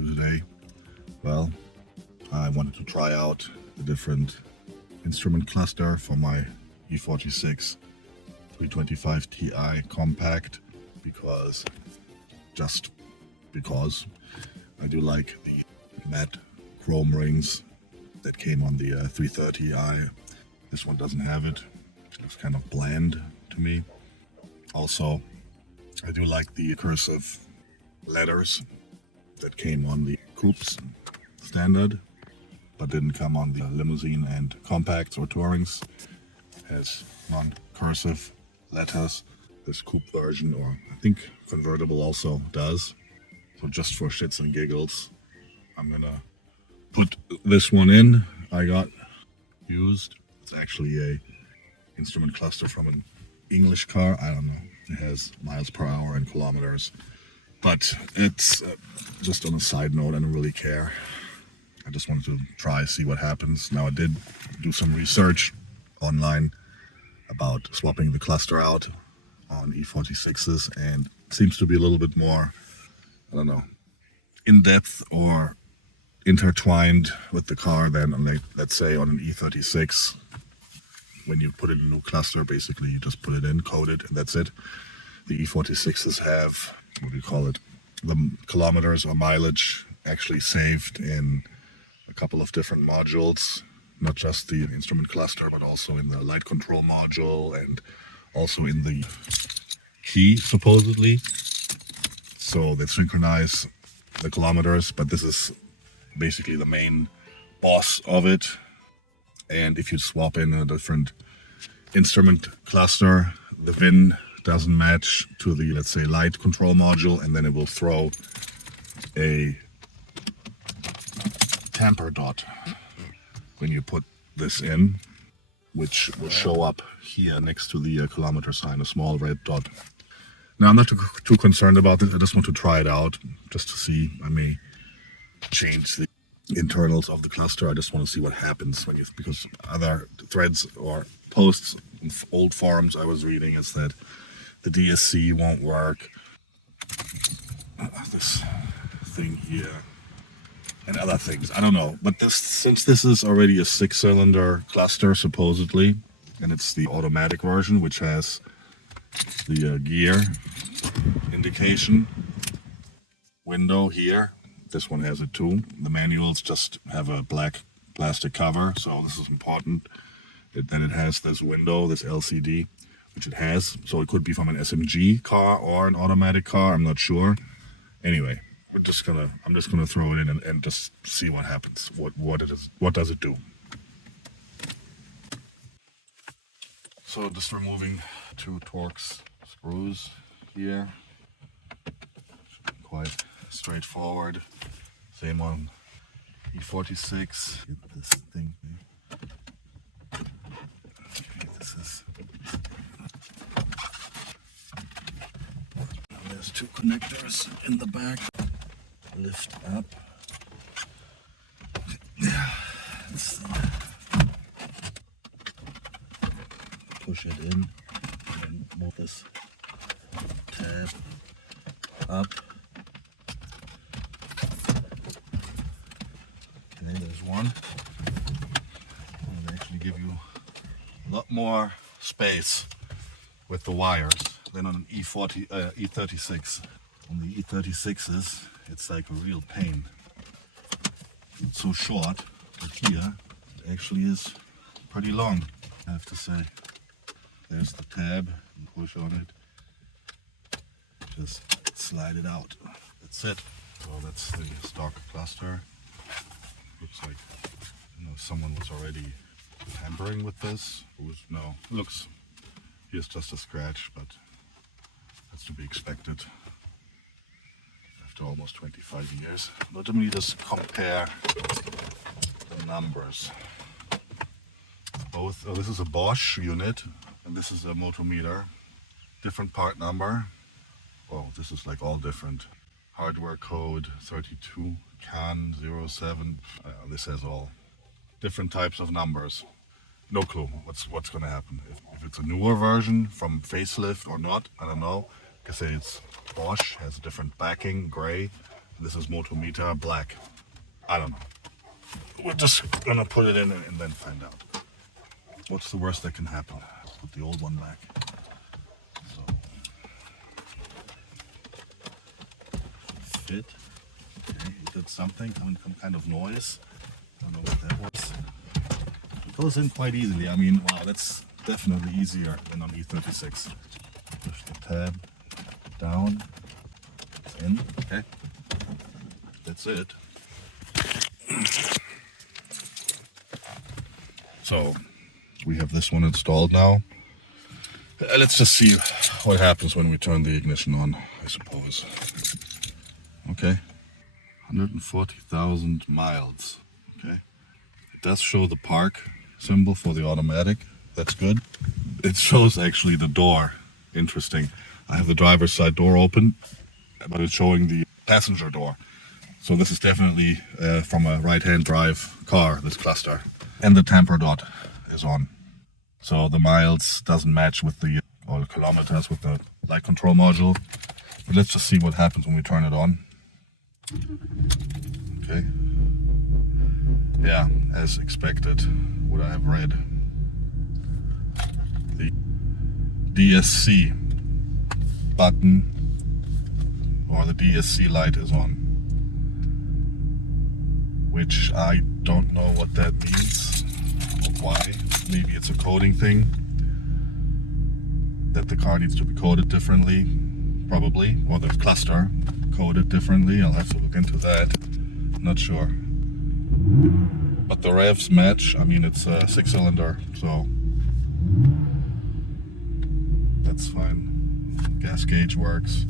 to today? Well, I wanted to try out the different instrument cluster for my E46 325 Ti compact because I do like the matte chrome rings that came on the 330i. This one doesn't have it. It looks kind of bland to me. Also, I do like the cursive letters that came on the coupes standard, but didn't come on the limousine and compacts or tourings. It has non-cursive letters. This coupe version, or I think convertible, also does. So just for shits and giggles, I'm gonna put this one in. I got used. It's actually a instrument cluster from an English car. I don't know. It has miles per hour and kilometers. But it's just on a side note, I don't really care. I just wanted to try, see what happens. Now I did do some research online about swapping the cluster out on E46s, and it seems to be a little bit more, I don't know, in-depth or intertwined with the car than on, let's say, on an E36. When you put in a new cluster, basically you just put it in, code it, and that's it. The E46s have, what do you call it, the kilometers or mileage actually saved in a couple of different modules, not just the instrument cluster, but also in the light control module and also in the key, supposedly. So they synchronize the kilometers, but this is basically the main boss of it. And if you swap in a different instrument cluster, the VIN doesn't match to the, let's say, light control module, and then it will throw a tamper dot when you put this in, which will show up here next to the kilometer sign, a small red dot. Now, I'm not too concerned about this. I just want to try it out just to see. I may change the internals of the cluster. I just want to see what happens when because other threads or posts in old forums I was reading is that the DSC won't work. This thing here and other things. I don't know. But since this is already a 6-cylinder cluster, supposedly, and it's the automatic version, which has the gear indication window here. This one has it too. The manuals just have a black plastic cover, so this is important. Then it has this window, this LCD, which it has. So it could be from an SMG car or an automatic car. I'm not sure. Anyway, I'm just gonna throw it in and just see what happens. What does it do? So just removing 2 Torx screws here. Quite straightforward. Same on E46. Get this thing. Okay, this is. Now there's 2 connectors in the back. Lift up. Yeah. Push it in and move this tab up. Okay, there's one. It'll actually give you a lot more space with the wires than on an E36. On the E36s, it's like a real pain. It's so short, but here it actually is pretty long, I have to say. There's the tab, you push on it, just slide it out. That's it. So that's the stock cluster. Looks like, someone was already tampering with this. Looks, here's just a scratch, but that's to be expected after almost 25 years. Let me just compare the numbers. This is a Bosch unit, and this is a multimeter. Different part number. Oh, this is like all different. Hardware code 32 CAN 07. This has all different types of numbers. No clue what's going to happen. If it's a newer version from facelift or not, I don't know. Like I say, it's Bosch, has a different backing, gray. This is motor meter black. I don't know. We're just gonna put it in and then find out. What's the worst that can happen? Put the old one back. So fit. Okay, it did something. I mean, some kind of noise. I don't know what that was. It goes in quite easily. I mean, wow, that's definitely easier than on E46. Push the tab down. It's in. Okay. That's it. So we have this one installed now. Let's just see what happens when we turn the ignition on, I suppose. Okay, 140,000 miles. Okay, it does show the park symbol for the automatic. That's good. It shows actually the door. Interesting. I have the driver's side door open, but it's showing the passenger door. So this is definitely from a right-hand drive car, this cluster. And the tamper dot is on. So the miles doesn't match with the, or the kilometers with the light control module. But let's just see what happens when we turn it on. Okay. Yeah, as expected, what I have read. The DSC button, or the DSC light is on. Which I don't know what that means or why. Maybe it's a coding thing, that the car needs to be coded differently, probably, or the cluster coded differently. I'll have to look into that. Not sure. But the revs match. I mean, it's a 6-cylinder, so that's fine. Gas gauge works.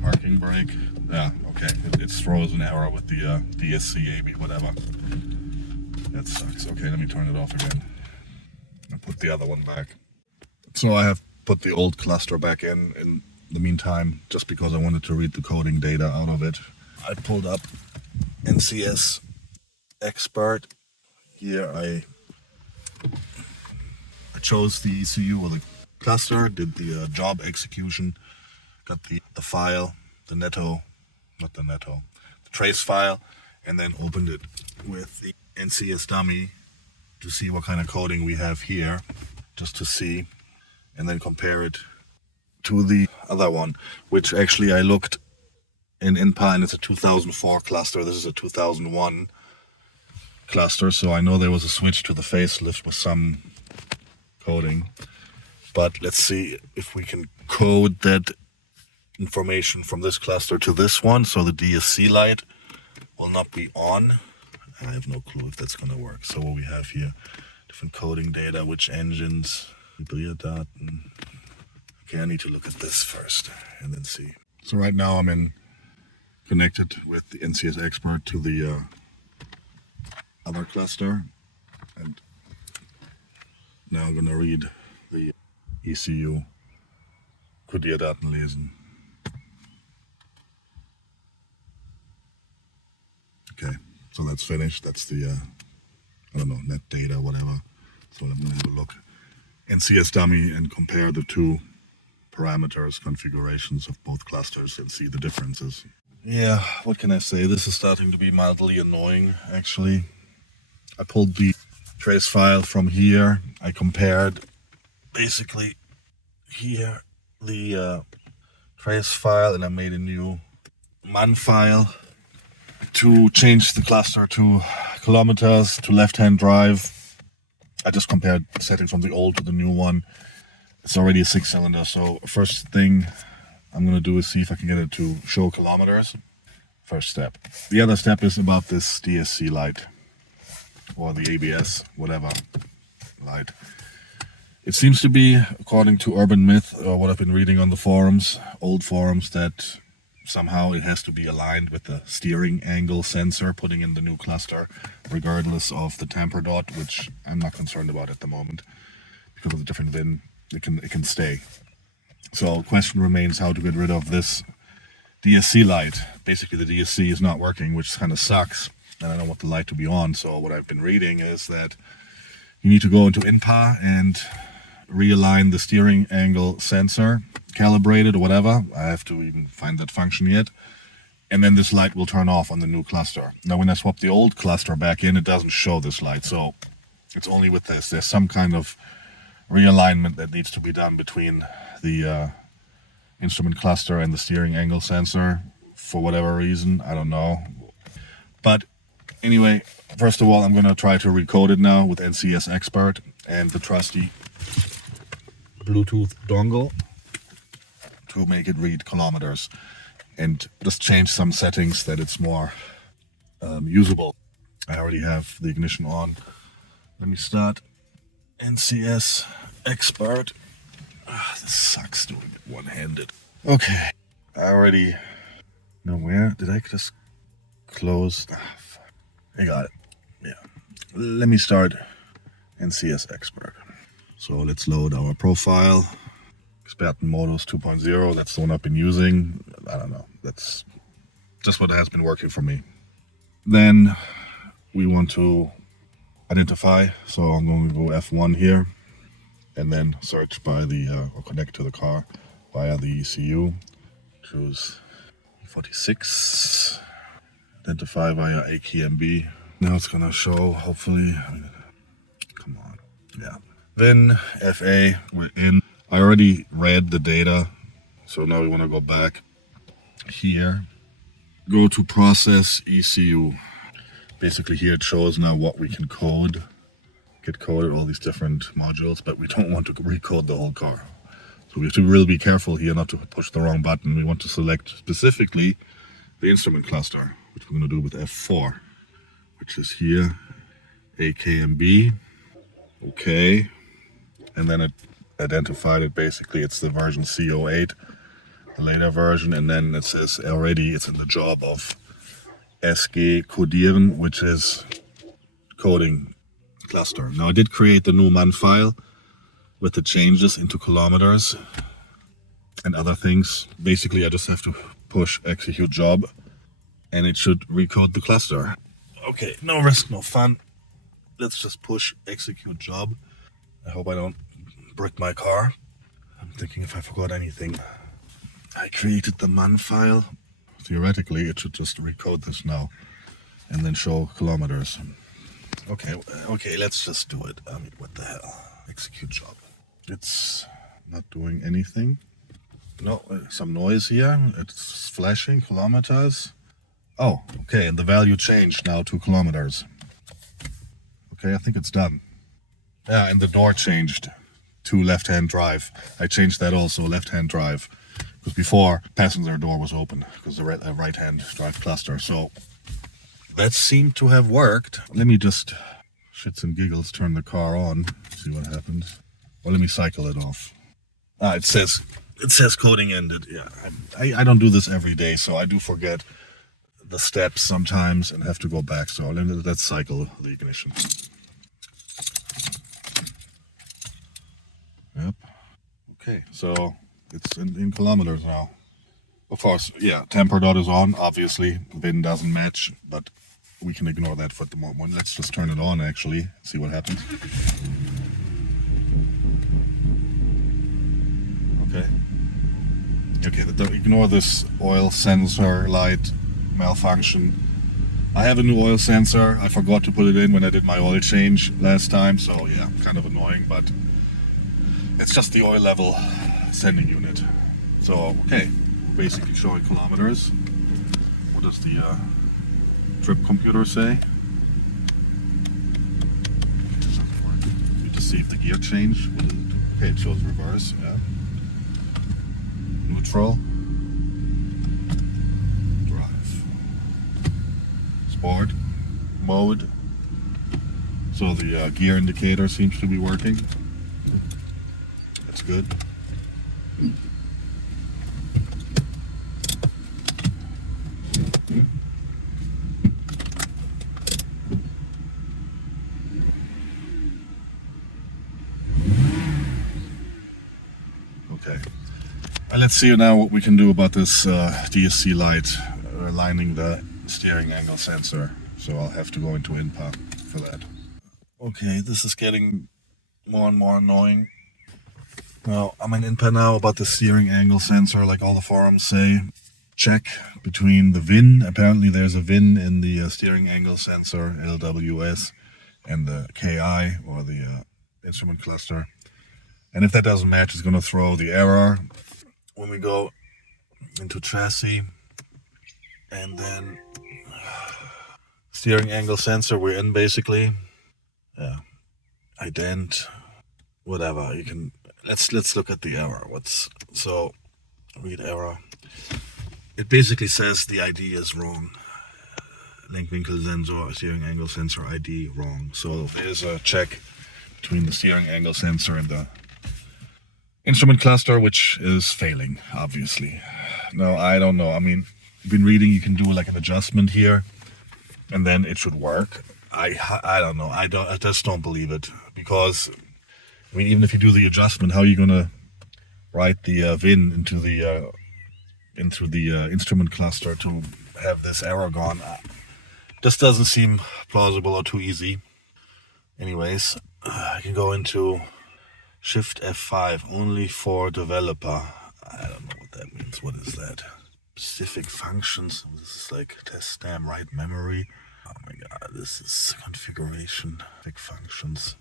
Parking brake. Yeah, okay. It throws an error with the DSC, AB, whatever. That sucks. Okay, let me turn it off again. I'll put the other one back. So I have put the old cluster back in the meantime, just because I wanted to read the coding data out of it. I pulled up NCS Expert. Here I chose the ECU or the cluster, did the job execution, got the file, the trace file, and then opened it with the NCS dummy to see what kind of coding we have here, just to see, and then compare it to the other one, which actually I looked in INPA, and it's a 2004 cluster. This is a 2001 cluster, so I know there was a switch to the facelift with some coding. But let's see if we can code that information from this cluster to this one, so the DSC light will not be on. I have no clue if that's going to work. So what we have here, different coding data, which engines, Daten. Okay, I need to look at this first and then see. So right now I'm connected with the NCS Expert to the other cluster, and now I'm going to read the ECU. Kodierdaten lesen. Okay, so that's finished. That's the, I don't know, net data, whatever. So I'm going to have a look. NCS dummy and compare the two parameters, configurations of both clusters and see the differences. Yeah, what can I say? This is starting to be mildly annoying, actually. I pulled the trace file from here. I compared basically here the trace file, and I made a new MAN file to change the cluster to kilometers, to left-hand drive. I just compared the settings from the old to the new one. It's already a 6-cylinder, so first thing I'm going to do is see if I can get it to show kilometers. First step. The other step is about this DSC light, or the ABS, whatever light. It seems to be, according to urban myth, or what I've been reading on the forums, old forums, that somehow it has to be aligned with the steering angle sensor putting in the new cluster, regardless of the tamper dot, which I'm not concerned about at the moment, because of the different VIN, it can stay. So question remains how to get rid of this DSC light. Basically the DSC is not working, which kind of sucks, and I don't want the light to be on. So what I've been reading is that you need to go into INPA and realign the steering angle sensor, calibrate it or whatever. I have to even find that function yet. and then this light will turn off on the new cluster. Now when I swap the old cluster back in, it doesn't show this light, so it's only with this. There's some kind of realignment that needs to be done between the instrument cluster and the steering angle sensor for whatever reason. I don't know. But anyway, first of all, I'm going to try to recode it now with NCS Expert and the trusty Bluetooth dongle to make it read kilometers, and just change some settings that it's more usable. I already have the ignition on. Let me start NCS Expert. This sucks doing it one-handed. Okay, I already know where. Did I just close? Fuck. I got it. Yeah. Let me start NCS Expert. So let's load our profile. Expertenmodus 2.0, that's the one I've been using. I don't know, that's just what has been working for me. Then we want to identify, so I'm going to go F1 here, and then search by the, or connect to the car via the ECU. Choose E46, identify via a KMB. Now it's gonna show, hopefully, come on, yeah. Then FA, we're in. I already read the data, so now we want to go back here. Go to process ECU. Basically here it shows now what we can code. Get coded all these different modules, but we don't want to recode the whole car. So we have to really be careful here not to push the wrong button. We want to select specifically the instrument cluster, which we're going to do with F4, which is here, AKMB. Okay. And then it identified it, basically it's the version C08, the later version, and then it says already it's in the job of SG codieren, which is coding cluster. Now I did create the new man file with the changes into kilometers and other things. Basically I just have to push execute job and it should recode the cluster. Okay, no risk, no fun. Let's just push execute job. I hope I don't brick my car. I'm thinking if I forgot anything. I created the man file. Theoretically, it should just recode this now and then show kilometers. Okay, let's just do it. I mean, what the hell? Execute job. It's not doing anything. No, some noise here. It's flashing kilometers. Oh, okay, and the value changed now to kilometers. Okay, I think it's done. Yeah, and the door changed to left-hand drive. I changed that also, left-hand drive. Because before, passenger door was open, because the right-hand drive cluster. So, that seemed to have worked. Let me just, shits and giggles, turn the car on, see what happens. Or let me cycle it off. It says coding ended. Yeah, I don't do this every day, so I do forget the steps sometimes and have to go back. So let's cycle the ignition. Yep. Okay, so it's in kilometers now. Of course, yeah, temper dot is on, obviously. VIN doesn't match, but we can ignore that for the moment. Let's just turn it on, actually, see what happens. Okay, ignore this oil sensor light malfunction. I have a new oil sensor. I forgot to put it in when I did my oil change last time, so yeah, kind of annoying, but it's just the oil level sending unit. So, okay, basically showing kilometers. What does the trip computer say? Need to see if the gear change. Okay, it shows reverse, yeah. Neutral. Drive. Sport. Mode. So the gear indicator seems to be working. That's good. Okay. Let's see now what we can do about this DSC light aligning the steering angle sensor. So I'll have to go into INPA for that. Okay, this is getting more and more annoying. Now, I'm in INPA now about the steering angle sensor, like all the forums say. check between the VIN. Apparently there's a VIN in the steering angle sensor, LWS, and the KI, or the instrument cluster. And if that doesn't match, it's going to throw the error when we go into chassis. And then steering angle sensor, we're in basically. Yeah, ident, whatever. You can let's look at the error. So read error. It basically says the ID is wrong. Link winkle sensor, steering angle sensor ID wrong. So there's a check between the steering angle sensor and the instrument cluster, which is failing, obviously. No, I don't know. I mean, I've been reading you can do like an adjustment here, and then it should work. I don't know. I just don't believe it, because I mean, even if you do the adjustment, how are you gonna write the VIN into the instrument cluster to have this error gone? This doesn't seem plausible or too easy. Anyways, I can go into Shift F5 only for developer. I don't know what that means. What is that? Specific functions. This is like test stamp write memory. Oh my god, this is configuration, big functions.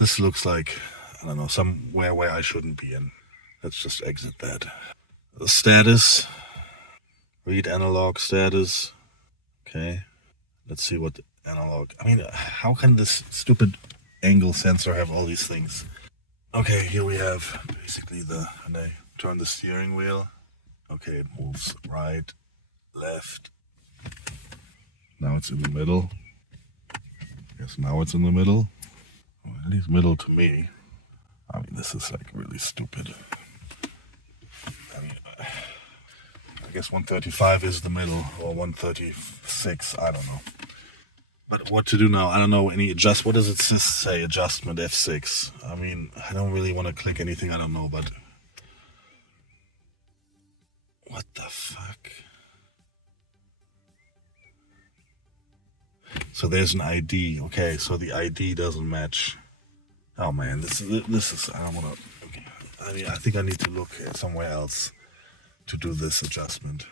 This looks like, I don't know, somewhere where I shouldn't be in. Let's just exit that. The status, read analog status. Okay, let's see what the analog, I mean, how can this stupid angle sensor have all these things? Okay, here we have basically and I turn the steering wheel. Okay, it moves right, left. Now it's in the middle. Yes, now it's in the middle. Well, at least middle to me. I mean, this is like really stupid. I mean, I guess 135 is the middle, or 136, I don't know. But what to do now? I don't know any what does it say? Adjustment F6. I mean, I don't really want to click anything, I don't know, but what the fuck? So there's an ID. Okay, so the ID doesn't match. Oh man, this is I don't want to. Okay. I mean, I think I need to look somewhere else to do this adjustment.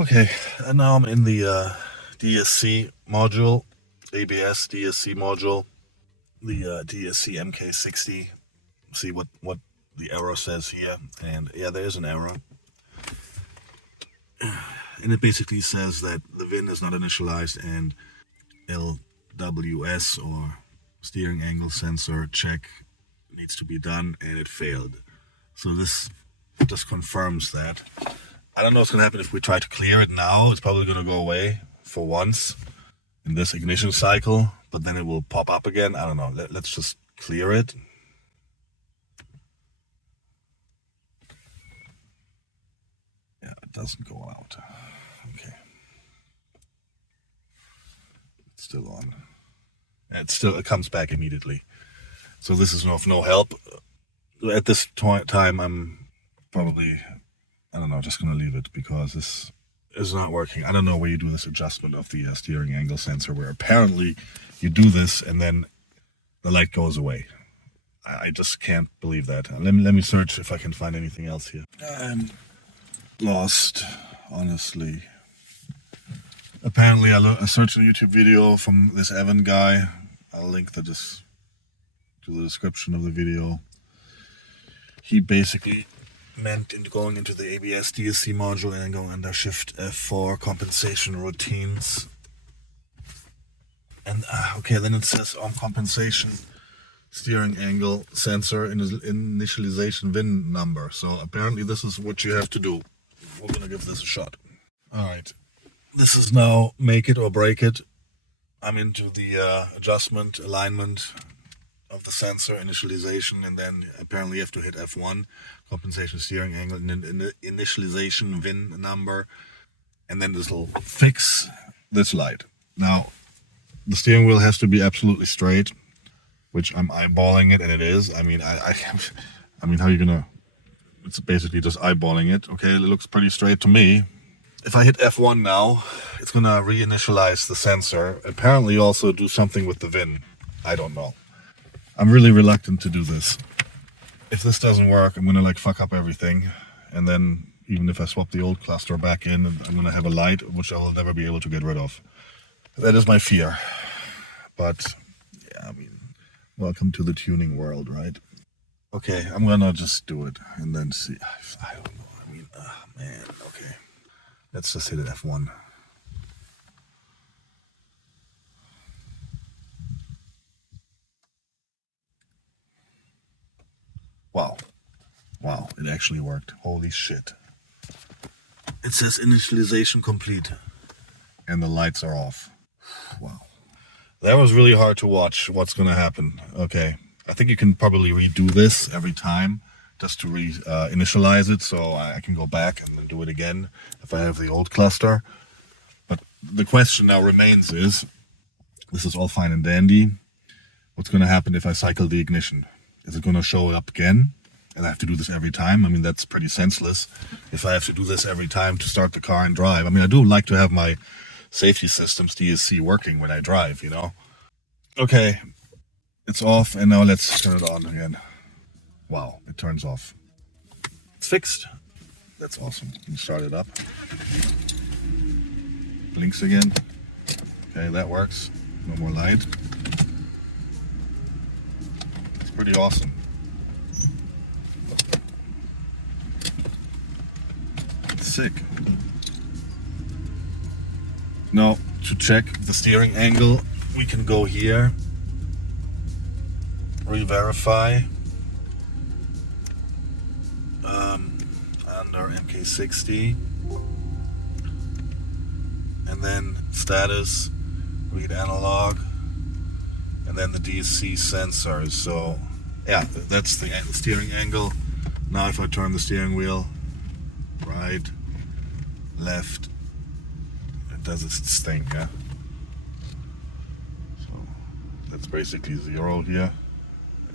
Okay, and now I'm in the DSC module, ABS DSC module, the DSC MK60. See what the error says here, and yeah, there is an error. And it basically says that the VIN is not initialized and LWS, or steering angle sensor check, needs to be done, and it failed. So this just confirms that. I don't know what's going to happen if we try to clear it now. It's probably going to go away for once in this ignition cycle, but then it will pop up again. I don't know. Let's just clear it. Yeah, it doesn't go out. Okay. It's still on. It comes back immediately. So this is of no help. At this time, I'm probably, I don't know, just going to leave it, because this is not working. I don't know where you do this adjustment of the steering angle sensor, where apparently you do this and then the light goes away. I just can't believe that. Let me search if I can find anything else here. I'm lost, honestly. Apparently I searched a YouTube video from this Evan guy. I'll link that just to the description of the video. He basically meant going into the ABS DSC module and then going under Shift F4 compensation routines. And okay, then it says on compensation steering angle sensor initialization VIN number. So apparently this is what you have to do. We're gonna give this a shot. All right, this is now make it or break it. I'm into the adjustment alignment of the sensor initialization, and then apparently you have to hit F1, compensation steering angle, and then initialization VIN number, and then this will fix this light. Now the steering wheel has to be absolutely straight, which I'm eyeballing it, and it is. I mean, I mean, how are you gonna? It's basically just eyeballing it. Okay, it looks pretty straight to me. If I hit F1 now, it's gonna reinitialize the sensor. Apparently also do something with the VIN. I don't know. I'm really reluctant to do this. If this doesn't work, I'm gonna like fuck up everything, and then even if I swap the old cluster back in, I'm going to have a light which I will never be able to get rid of. That is my fear. But yeah, I mean, welcome to the tuning world, right? Okay, I'm gonna just do it and then see. I don't know. I mean, man, okay. Let's just hit it F1. Wow. Wow, it actually worked. Holy shit. It says initialization complete. And the lights are off. Wow. That was really hard to watch what's gonna happen. Okay. I think you can probably redo this every time just to initialize it, so I can go back and then do it again if I have the old cluster. But the question now remains is, this is all fine and dandy. What's going to happen if I cycle the ignition? Is it going to show up again? And I have to do this every time? I mean, that's pretty senseless if I have to do this every time to start the car and drive. I mean, I do like to have my safety systems, DSC, working when I drive, you know? Okay, it's off, and now let's turn it on again. Wow, it turns off. It's fixed. That's awesome. Can you start it up? Blinks again. Okay, that works. No more light. It's pretty awesome. It's sick. Now, to check the steering angle, we can go here, re-verify. Under MK60, and then status, read analog, and then the DSC sensors. So yeah, that's the steering angle. Now if I turn the steering wheel right, left, it does its thing, yeah? So that's basically 0 here.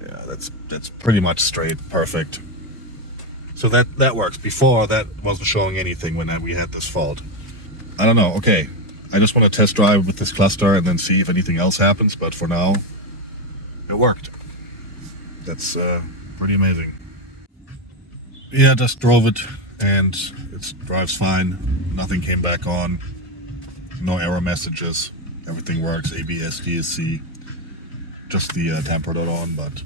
Yeah, that's pretty much straight, perfect. So that works. Before, that wasn't showing anything when we had this fault. I don't know. Okay, I just want to test drive with this cluster and then see if anything else happens. But for now, it worked. That's pretty amazing. Yeah, just drove it and it drives fine. Nothing came back on. No error messages. Everything works. ABS, DSC. Just the tamper not on, but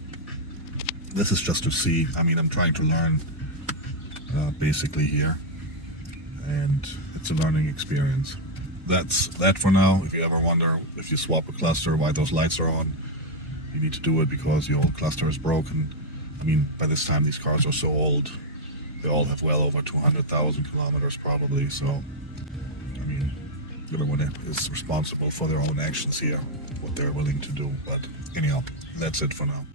this is just to see. I mean, I'm trying to learn. Basically here, and it's a learning experience. That's that for now. If you ever wonder if you swap a cluster why those lights are on, you need to do it because your old cluster is broken. I mean, by this time these cars are so old, they all have well over 200,000 kilometers probably, so I mean, everyone is responsible for their own actions here, what they're willing to do. But anyhow, that's it for now.